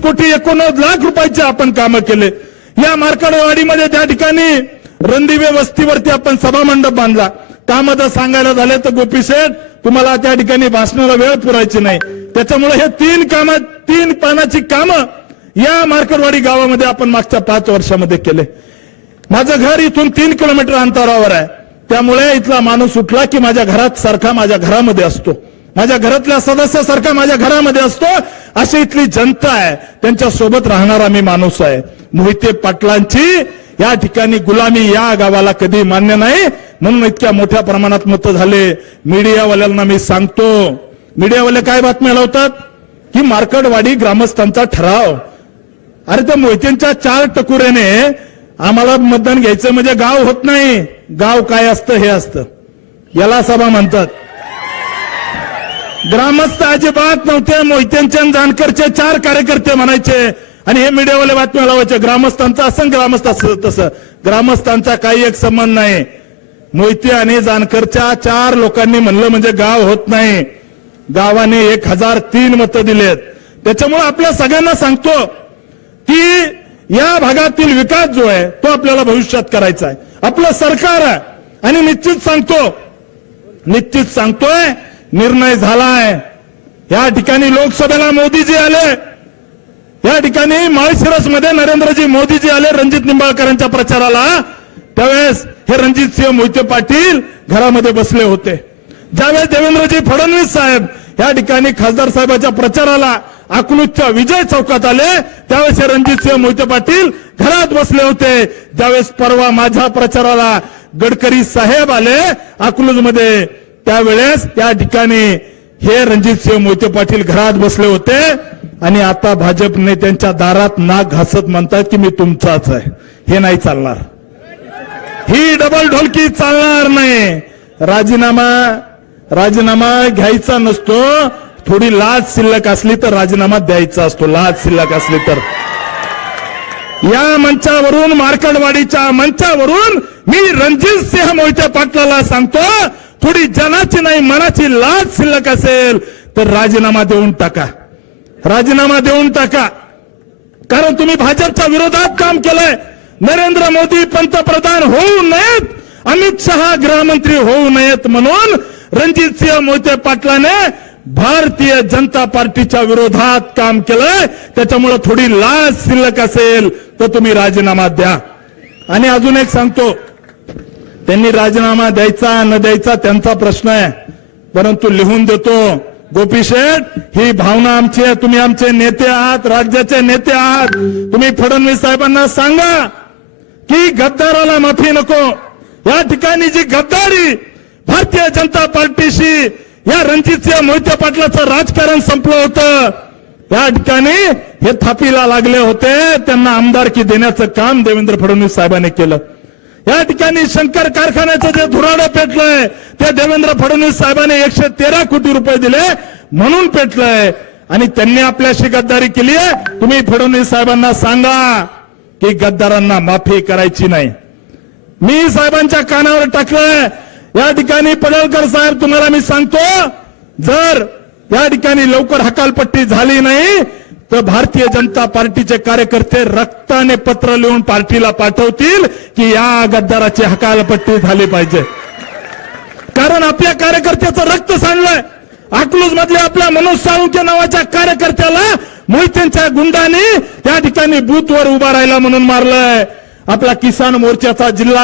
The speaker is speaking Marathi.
30,89,00,000 रुपयाचे आपण कामं केले। या मार्कडवाडीमध्ये त्या ठिकाणी रणदिवे वस्तीवरती आपण सभामंडप बांधला। कामं जर सांगायला झाले तर गोपी शेठ तुम्हाला त्या ठिकाणी भाषणाला वेळ पुरायची नाही। त्याच्यामुळे हे 3 पानाची कामं या मार्कडवाडी गावामध्ये आपण मागच्या 5 वर्षामध्ये केले। माझं घर इथून 3 किलोमीटर अंतरावर आहे, त्यामुळे इथला माणूस उठला की माझ्या घरात सारखा माझ्या घरामध्ये असतो, माझ्या घरातल्या सदस्यासारखा माझ्या घरामध्ये असतो, अशी इथली जनता आहे, त्यांच्या सोबत राहणारा मी माणूस आहे। मोहिते पाटलांची या ठिकाणी गुलामी या गावाला कधी मान्य नाही, म्हणून इतक्या मोठ्या प्रमाणात मतं झाले। मीडियावाल्यांना मी सांगतो, मीडियावाले काय बातम्या लावतात की मार्कडवाडी ग्रामस्थांचा ठराव। अरे त्या मोहितेंच्या 4 टकुऱ्याने आम्हाला मतदान घ्यायचं म्हणजे गाव होत नाही। गाव काय असतं हे असतं, याला सभा म्हणतात। ग्रामस्थ अजिबात नव्हते, मोहितेंच्या जानकरचे 4 कार्यकर्ते म्हणायचे आणि हे मीडियावाले बातम्या लावायचे ग्रामस्थांचा असं ग्रामस्थ तसं। ग्रामस्थांचा काही एक संबंध नाही। मोहिते आणि जानकरच्या 4 लोकांनी म्हणलं म्हणजे गाव होत नाही। गावाने 1003 मतं दिलेत। त्याच्यामुळे आपल्या सगळ्यांना सांगतो की या भागातील विकास जो आहे तो आपल्याला भविष्यात करायचा आहे। आपलं सरकार आहे आणि निश्चित सांगतोय निर्णय झालाय। या ठिकाणी लोकसभेला मोदीजी आले, या ठिकाणी माळशिरसमध्ये नरेंद्रजी मोदीजी आले रणजित निंबाळकरांच्या प्रचाराला, त्यावेळेस हे रणजितसिंह मोहिते पाटील घरामध्ये बसले होते। ज्यावेळेस देवेंद्रजी फडणवीस साहेब या ठिकाणी खासदार साहेबांच्या प्रचाराला अकलूजच्या विजय चौकात आले, त्यावेळेस हे रणजितसिंह मोहिते पाटील घरात बसले होते। ज्यावेळेस परवा माझ्या प्रचाराला गडकरी साहेब आले अकलूजमध्ये, त्यावेळेस त्या ठिकाणी हे रणजितसिंह मोहिते पाटील घरात बसले होते आणि आता भाजप नेत्यांच्या दारात नाक घासत म्हणतात की मी तुमचाच आहे। हे नाही चालणार, ही डबल ढोलकी चालणार नाही। राजीनामा घ्यायचा नसतो, थोडी लाज शिल्लक असली तर राजीनामा द्यायचा असतो। लाज शिल्लक असली तर या मंचावरून, मार्कडवाडीच्या मंचावरून मी रणजितसिंह मोहिते पाटलाला सांगतो, थोडी जनाची नाही मनाची लाज शिल्लक असेल तर राजीनामा देऊन टाका, राजीनामा देऊन टाका। कारण तुम्ही भाजपच्या विरोधात काम केलंय। नरेंद्र मोदी पंतप्रधान होऊ नयेत, अमित शहा गृहमंत्री होऊ नयेत म्हणून रणजितसिंह मोहिते पाटलाने भारतीय जनता पार्टीच्या विरोधात काम केलंय। त्याच्यामुळे थोडी लाज शिल्लक असेल तर तुम्ही राजीनामा द्या। आणि अजून एक सांगतो, त्यांनी राजीनामा द्यायचा न द्यायचा त्यांचा प्रश्न आहे, परंतु लिहून देतो गोपी शेठ, ही भावना आमची आहे। तुम्ही आमचे नेते आहात, राज्याचे नेते आहात। तुम्ही फडणवीस साहेबांना सांगा की गद्दाराला माफी नको। या ठिकाणी जी गद्दारी भारतीय जनता पार्टीशी या रणजितसिंह मोहिते पाटलाचं राजकारण संपलं होतं, या ठिकाणी हे थापीला लागले होते, त्यांना आमदारकी देण्याचं काम देवेंद्र फडणवीस साहेबांनी केलं। या ठिकाणी शंकर कारखान्याचं जे धुराडं पेटलंय ते देवेंद्र फडणवीस साहेबांनी 113 कोटी रुपये दिले म्हणून पेटलंय आणि त्यांनी आपल्याशी गद्दारी केली आहे। तुम्ही फडणवीस साहेबांना सांगा की गद्दारांना माफी करायची नाही। मी साहेबांच्या कानावर टाकलंय। या ठिकाणी पडळकर साहेब तुम्हाला मी सांगतो, जर या ठिकाणी लवकर हकालपट्टी झाली नाही तर भारतीय जनता पार्टीचे कार्यकर्ते रक्ताने पत्र लिहून पार्टीला पाठवतील की या गद्दाराची हकालपट्टी झाली पाहिजे। कारण आपल्या कार्यकर्त्याचं रक्त सांडलंय। अकलूज मधल्या आपल्या मनोज साळुंखे नावाच्या कार्यकर्त्याला मोहितेंच्या गुंडांनी त्या ठिकाणी बूथवर उभा राहिला म्हणून मारलंय। आपला किसान मोर्चाचा जिल्हा